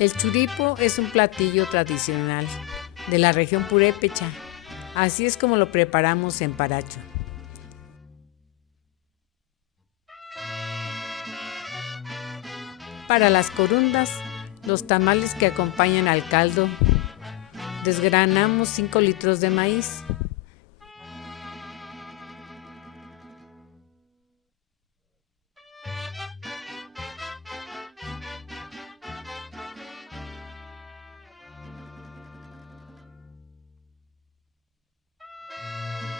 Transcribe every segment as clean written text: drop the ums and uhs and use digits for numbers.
El churipo es un platillo tradicional de la región purépecha. Así es como lo preparamos en Paracho. Para las corundas, los tamales que acompañan al caldo, desgranamos 5 litros de maíz.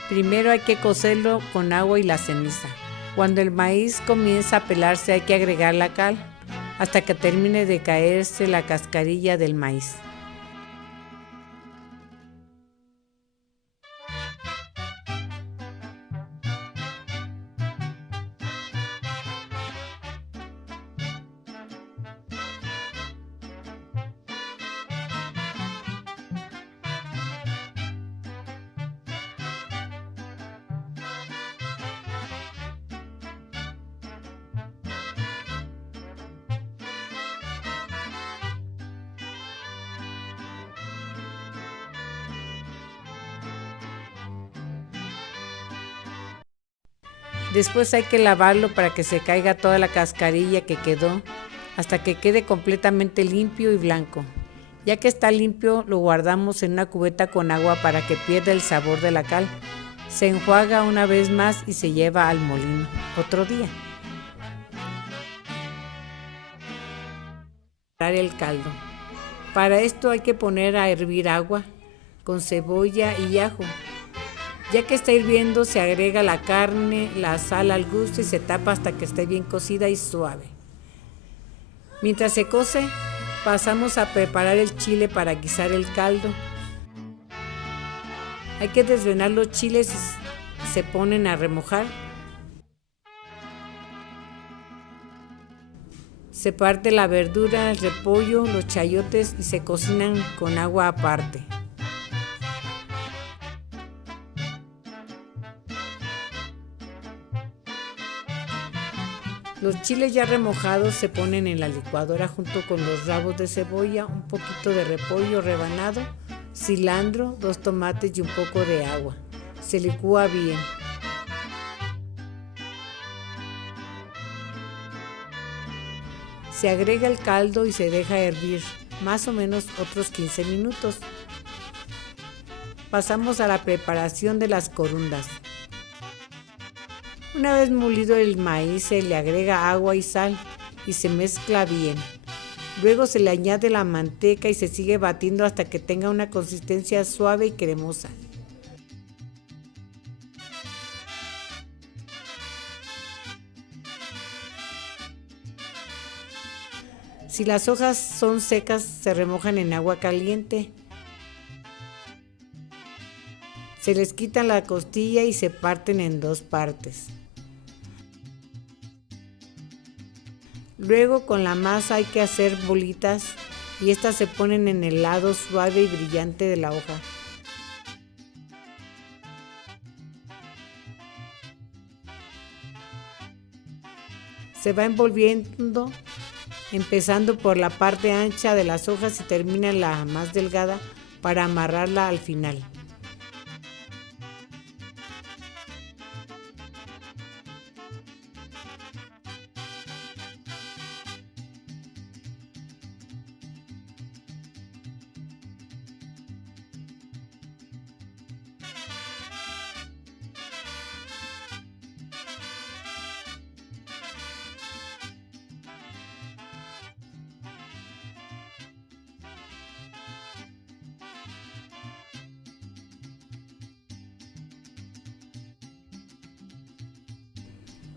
Primero hay que cocerlo con agua y la ceniza. Cuando el maíz comienza a pelarse hay que agregar la cal hasta que termine de caerse la cascarilla del maíz. Después hay que lavarlo para que se caiga toda la cascarilla que quedó hasta que quede completamente limpio y blanco. Ya que está limpio, lo guardamos en una cubeta con agua para que pierda el sabor de la cal. Se enjuaga una vez más y se lleva al molino otro día. Para el caldo. Para esto hay que poner a hervir agua con cebolla y ajo. Ya que está hirviendo, se agrega la carne, la sal al gusto y se tapa hasta que esté bien cocida y suave. Mientras se cose, pasamos a preparar el chile para guisar el caldo. Hay que desvenar los chiles y se ponen a remojar. Se parte la verdura, el repollo, los chayotes y se cocinan con agua aparte. Los chiles ya remojados se ponen en la licuadora junto con los rabos de cebolla, un poquito de repollo rebanado, cilantro, 2 tomates y un poco de agua. Se licúa bien. Se agrega el caldo y se deja hervir más o menos otros 15 minutos. Pasamos a la preparación de las corundas. Una vez molido el maíz, se le agrega agua y sal y se mezcla bien. Luego se le añade la manteca y se sigue batiendo hasta que tenga una consistencia suave y cremosa. Si las hojas son secas, se remojan en agua caliente. Se les quita la costilla y se parten en 2 partes. Luego con la masa hay que hacer bolitas y estas se ponen en el lado suave y brillante de la hoja. Se va envolviendo, empezando por la parte ancha de las hojas y termina en la más delgada para amarrarla al final.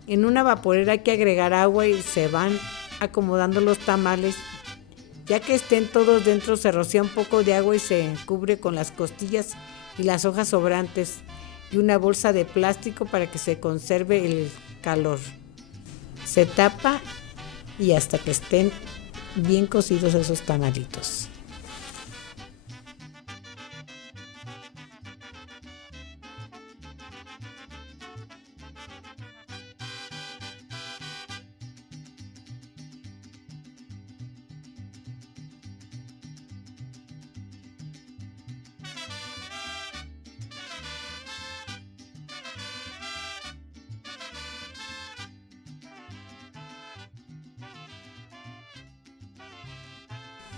En una vaporera hay que agregar agua y se van acomodando los tamales. Ya que estén todos dentro, se rocía un poco de agua y se cubre con las costillas y las hojas sobrantes y una bolsa de plástico para que se conserve el calor. Se tapa y hasta que estén bien cocidos esos tamalitos.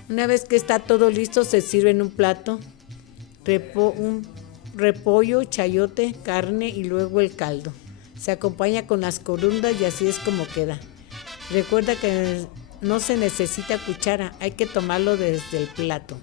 Una vez que está todo listo, se sirve en un plato un repollo, chayote, carne y luego el caldo. Se acompaña con las corundas y así es como queda. Recuerda que no se necesita cuchara, hay que tomarlo desde el plato.